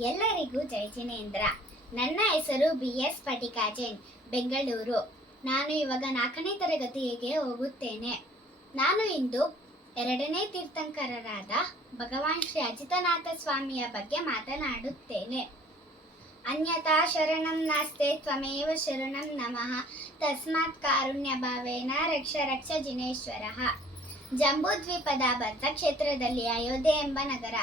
ಎಲ್ಲರಿಗೂ ಜೈ ಜಿನೇಂದ್ರ. ನನ್ನ ಹೆಸರು ಬಿ ಎಸ್ ಪಟಿಕಾಜೆನ್, ಬೆಂಗಳೂರು. ನಾನು ಇವಾಗ ನಾಲ್ಕನೇ ತರಗತಿಗೆ ಹೋಗುತ್ತೇನೆ. ನಾನು ಇಂದು ಎರಡನೇ ತೀರ್ಥಂಕರರಾದ ಭಗವಾನ್ ಶ್ರೀ ಅಜಿತನಾಥ ಸ್ವಾಮಿಯ ಬಗ್ಗೆ ಮಾತನಾಡುತ್ತೇನೆ. ಅನ್ಯತಾ ಶರಣಂ ನಾಸ್ತೆ, ತ್ವಮೇವ ಶರಣಂ ನಮಃ. ತಸ್ಮಾತ್ ಕಾರುಣ್ಯ ಭಾವೇನ ರಕ್ಷ ರಕ್ಷ ಜಿನೇಶ್ವರ. ಜಂಬೂದ್ವೀಪದ ಭತ್ತ ಕ್ಷೇತ್ರದಲ್ಲಿ ಅಯೋಧ್ಯೆ ಎಂಬ ನಗರ.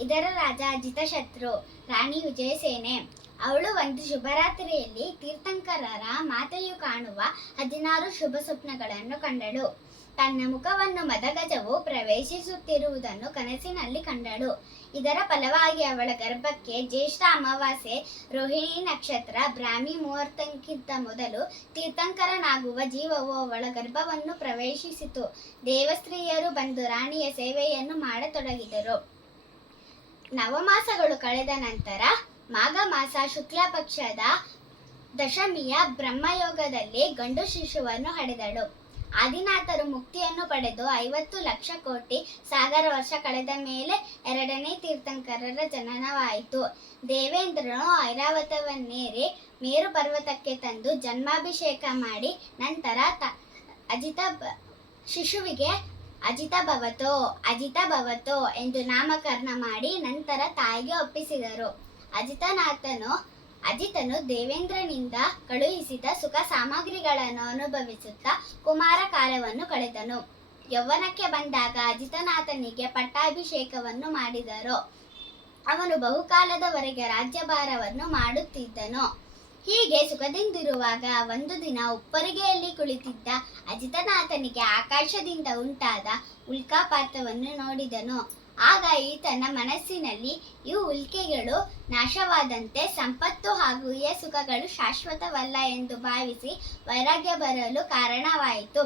ಇದರ ರಾಜ ಅಜಿತಶತ್ರು ರಾಣಿ ವಿಜಯಸೇನೆ. ಅವಳು ಒಂದು ಶುಭರಾತ್ರಿಯಲ್ಲಿ ತೀರ್ಥಂಕರರ ಮಾತೆಯು ಕಾಣುವ ಹದಿನಾರು ಶುಭ ಸ್ವಪ್ನಗಳನ್ನು ಕಂಡಳು. ತನ್ನ ಮುಖವನ್ನು ಮದಗಜವು ಪ್ರವೇಶಿಸುತ್ತಿರುವುದನ್ನು ಕನಸಿನಲ್ಲಿ ಕಂಡಳು. ಇದರ ಫಲವಾಗಿ ಅವಳ ಗರ್ಭಕ್ಕೆ ಜ್ಯೇಷ್ಠ ಅಮಾವಾಸ್ಯೆ, ರೋಹಿಣಿ ನಕ್ಷತ್ರ, ಬ್ರಾಹ್ಮಿ ಮುಹೂರ್ತಕ್ಕಿಂತ ಮೊದಲು ತೀರ್ಥಂಕರನಾಗುವ ಜೀವವು ಅವಳ ಗರ್ಭವನ್ನು ಪ್ರವೇಶಿಸಿತು. ದೇವಸ್ತ್ರೀಯರು ಬಂದು ರಾಣಿಯ ಸೇವೆಯನ್ನು ಮಾಡತೊಡಗಿದರು. ನವಮಾಸಗಳು ಕಳೆದ ನಂತರ ಮಾಘ ಮಾಸ ಶುಕ್ಲ ಪಕ್ಷದ ದಶಮಿಯ ಬ್ರಹ್ಮಯೋಗದಲ್ಲಿ ಗಂಡು ಶಿಶುವನ್ನು ಹಡೆದಳು. ಆದಿನಾಥರು ಮುಕ್ತಿಯನ್ನು ಪಡೆದು ಐವತ್ತು ಲಕ್ಷ ಕೋಟಿ ಸಾಗರ ವರ್ಷ ಕಳೆದ ಮೇಲೆ ಎರಡನೇ ತೀರ್ಥಂಕರರ ಜನನವಾಯಿತು. ದೇವೇಂದ್ರನು ಐರಾವತವನ್ನೇರಿ ಮೇರು ಪರ್ವತಕ್ಕೆ ತಂದು ಜನ್ಮಾಭಿಷೇಕ ಮಾಡಿ ನಂತರ ತ ಅಜಿತ ಶಿಶುವಿಗೆ ಅಜಿತ ಭವತೋ ಅಜಿತ ಭವತೋ ಎಂದು ನಾಮಕರಣ ಮಾಡಿ ನಂತರ ತಾಯಿಗೆ ಒಪ್ಪಿಸಿದರು. ಅಜಿತನಾಥನು, ಅಜಿತನು ದೇವೇಂದ್ರನಿಂದ ಕಳುಹಿಸಿದ ಸುಖ ಸಾಮಗ್ರಿಗಳನ್ನು ಅನುಭವಿಸುತ್ತಾ ಕುಮಾರ ಕಾಲವನ್ನು ಕಳೆದನು. ಯೌವನಕ್ಕೆ ಬಂದಾಗ ಅಜಿತನಾಥನಿಗೆ ಪಟ್ಟಾಭಿಷೇಕವನ್ನು ಮಾಡಿದರು. ಅವನು ಬಹುಕಾಲದವರೆಗೆ ರಾಜ್ಯಭಾರವನ್ನು ಮಾಡುತ್ತಿದ್ದನು. ಹೀಗೆ ಸುಖದಿಂದಿರುವಾಗ ಒಂದು ದಿನ ಉಪ್ಪರಿಗೆಯಲ್ಲಿ ಕುಳಿತಿದ್ದ ಅಜಿತನಾಥನಿಗೆ ಆಕಾಶದಿಂದ ಉಂಟಾದ ಉಲ್ಕಾಪಾತವನ್ನು ನೋಡಿದನು. ಆಗ ಈತನ ಮನಸ್ಸಿನಲ್ಲಿ ಈ ಉಲ್ಕೆಗಳು ನಾಶವಾದಂತೆ ಸಂಪತ್ತು ಹಾಗೂ ಈ ಸುಖಗಳು ಶಾಶ್ವತವಲ್ಲ ಎಂದು ಭಾವಿಸಿ ವೈರಾಗ್ಯ ಬರಲು ಕಾರಣವಾಯಿತು.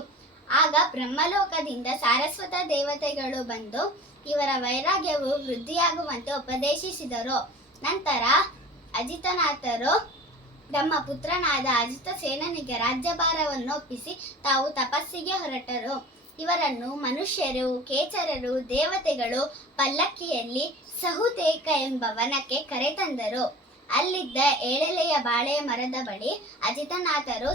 ಆಗ ಬ್ರಹ್ಮಲೋಕದಿಂದ ಸಾರಸ್ವತ ದೇವತೆಗಳು ಬಂದು ಇವರ ವೈರಾಗ್ಯವು ವೃದ್ಧಿಯಾಗುವಂತೆ ಉಪದೇಶಿಸಿದರು. ನಂತರ ಅಜಿತನಾಥರು ತಮ್ಮ ಪುತ್ರನಾದ ಅಜಿತ ಸೇನನಿಗೆ ರಾಜ್ಯಭಾರವನ್ನು ಒಪ್ಪಿಸಿ ತಾವು ತಪಸ್ಸಿಗೆ ಹೊರಟರು. ಇವರನ್ನು ಮನುಷ್ಯರು, ಕೇಚರರು, ದೇವತೆಗಳು ಪಲ್ಲಕ್ಕಿಯಲ್ಲಿ ಸಹುತೇಕ ಎಂಬ ವನಕ್ಕೆ ಕರೆತಂದರು. ಅಲ್ಲಿದ್ದ ಏಳೆಲೆಯ ಬಾಳೆಯ ಮರದ ಬಳಿ ಅಜಿತನಾಥರು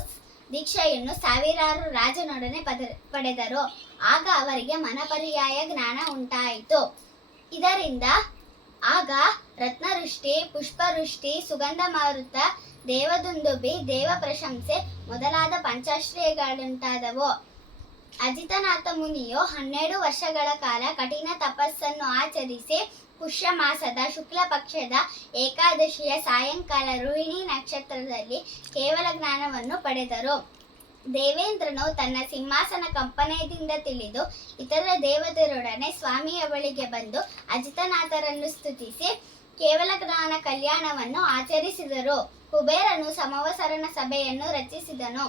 ದೀಕ್ಷೆಯನ್ನು ಸಾವಿರಾರು ರಾಜನೊಡನೆ ಪದ, ಪಡೆದರು. ಆಗ ಅವರಿಗೆ ಮನಪರ್ಯಾಯ ಜ್ಞಾನ ಉಂಟಾಯಿತು. ಇದರಿಂದ ಆಗ ರತ್ನವೃಷ್ಟಿ, ಪುಷ್ಪವೃಷ್ಟಿ ಸುಗಂಧ ಮಾರುತ ದೇವದುಂದುಬಿ ದೇವ ಪ್ರಶಂಸೆ ಮೊದಲಾದ ಪಂಚಾಶ್ರಯಗಳುಂಟಾದವು ಅಜಿತನಾಥ ಮುನಿಯು ಹನ್ನೆರಡು ವರ್ಷಗಳ ಕಾಲ ಕಠಿಣ ತಪಸ್ಸನ್ನು ಆಚರಿಸಿ ಪುಷ್ಯ ಮಾಸದ ಶುಕ್ಲ ಪಕ್ಷದ ಏಕಾದಶಿಯ ಸಾಯಂಕಾಲ ರೋಹಿಣಿ ನಕ್ಷತ್ರದಲ್ಲಿ ಕೇವಲ ಜ್ಞಾನವನ್ನು ಪಡೆದರು. ದೇವೇಂದ್ರನು ತನ್ನ ಸಿಂಹಾಸನ ಕಂಪನೆಯಿಂದ ತಿಳಿದು ಇತರ ದೇವತೆರೊಡನೆ ಸ್ವಾಮಿಯ ಬಳಿಗೆ ಬಂದು ಅಜಿತನಾಥರನ್ನು ಸ್ತುತಿಸಿ ಕೇವಲ ಜ್ಞಾನ ಕಲ್ಯಾಣವನ್ನು ಆಚರಿಸಿದರು. ಕುಬೇರನು ಸಮವಸರಣ ಸಭೆಯನ್ನು ರಚಿಸಿದನು.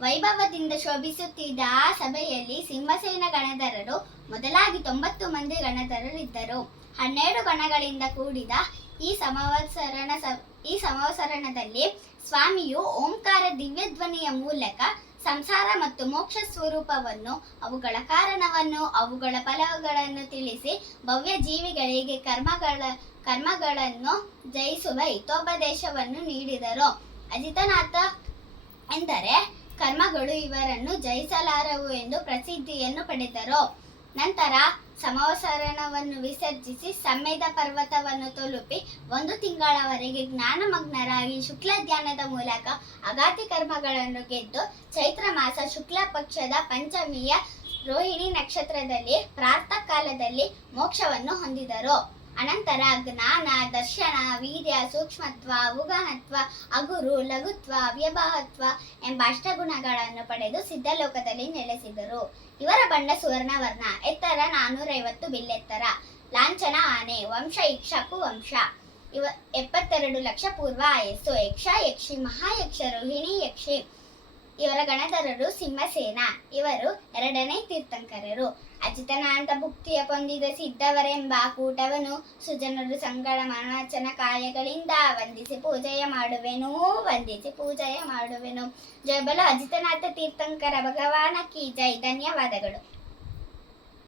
ವೈಭವದಿಂದ ಶೋಭಿಸುತ್ತಿದ್ದ ಆ ಸಭೆಯಲ್ಲಿ ಸಿಂಹಸೇನ ಗಣಧರರು, ಮೊದಲಾಗಿ ತೊಂಬತ್ತು ಮಂದಿ ಗಣಧರರಿದ್ದರು. ಹನ್ನೆರಡು ಗಣಗಳಿಂದ ಕೂಡಿದ ಈ ಸಮವಸರಣ ಈ ಸಮವಸರಣದಲ್ಲಿ ಸ್ವಾಮಿಯು ಓಂಕಾರ ದಿವ್ಯಧ್ವನಿಯ ಮೂಲಕ ಸಂಸಾರ ಮತ್ತು ಮೋಕ್ಷ ಸ್ವರೂಪವನ್ನು, ಅವುಗಳ ಕಾರಣವನ್ನು, ಅವುಗಳ ಫಲಗಳನ್ನು ತಿಳಿಸಿ ಭವ್ಯ ಜೀವಿಗಳಿಗೆ ಕರ್ಮಗಳ ಕರ್ಮಗಳನ್ನು ಜಯಿಸುವ ಹಿತೋಪದೇಶವನ್ನು ನೀಡಿದರು. ಅಜಿತನಾಥ ಎಂದರೆ ಕರ್ಮಗಳು ಇವರನ್ನು ಜಯಿಸಲಾರವು ಎಂದು ಪ್ರಸಿದ್ಧಿಯನ್ನು ಪಡೆದರು. ನಂತರ ಸಮವಸರಣವನ್ನು ವಿಸರ್ಜಿಸಿ ಸಮ್ಮೇದ ಪರ್ವತವನ್ನು ತಲುಪಿ ಒಂದು ತಿಂಗಳವರೆಗೆ ಜ್ಞಾನಮಗ್ನರಾಗಿ ಶುಕ್ಲ ಧ್ಯಾನದ ಮೂಲಕ ಅಗಾತಿ ಕರ್ಮಗಳನ್ನು ಗೆದ್ದು ಚೈತ್ರ ಮಾಸ ಶುಕ್ಲ ಪಕ್ಷದ ಪಂಚಮಿಯ ರೋಹಿಣಿ ನಕ್ಷತ್ರದಲ್ಲಿ ಪ್ರಾರ್ಥ ಕಾಲದಲ್ಲಿ ಮೋಕ್ಷವನ್ನು ಹೊಂದಿದರು. ಅನಂತರ ಜ್ಞಾನ, ದರ್ಶನ, ವೀರ್ಯ, ಸೂಕ್ಷ್ಮತ್ವ ಉಗನತ್ವ ಅಗುರು, ಲಘುತ್ವ ವ್ಯಭಾಹತ್ವ ಎಂಬ ಅಷ್ಟಗುಣಗಳನ್ನು ಪಡೆದು ಸಿದ್ಧಲೋಕದಲ್ಲಿ ನೆಲೆಸಿದರು. ಇವರ ಬಣ್ಣ ಸುವರ್ಣವರ್ಣ, ಎತ್ತರ ನಾನೂರೈವತ್ತು ಬಿಲ್ಲೆತ್ತರ, ಲಾಂಛನ ಆನೆ, ವಂಶ ಇಕ್ಷಕು ವಂಶ ಇವ ಎಪ್ಪತ್ತೆರಡು ಲಕ್ಷ ಪೂರ್ವ ಆಯಸ್ಸು, ಯಕ್ಷ, ಯಕ್ಷಿ ಮಹಾಯಕ್ಷ ರೋಹಿಣಿ ಯಕ್ಷಿ ಇವರ ಗಣಧರರು ಸಿಂಹಸೇನ. ಇವರು ಎರಡನೇ ತೀರ್ಥಂಕರರು. ಅಚಿತನಾಂತ ಭುಕ್ತಿಯ ಪೊಂದಿದ ಸಿದ್ಧವರೆಂಬ ಕೂಟವನು ಸುಜನರು ಸಂಗಳ ಮನಚನ ಕಾಯಗಳಿಂದ ವಂದಿಸಿ ಪೂಜೆಯ ಮಾಡುವೆನು, ವಂದಿಸಿ ಪೂಜೆಯ ಮಾಡುವೆನು. ಜಯ ಬಲ ಅಜಿತನಾಥ ತೀರ್ಥಂಕರ ಭಗವಾನ ಕಿ ಜೈ ಧನ್ಯವಾದಗಳು.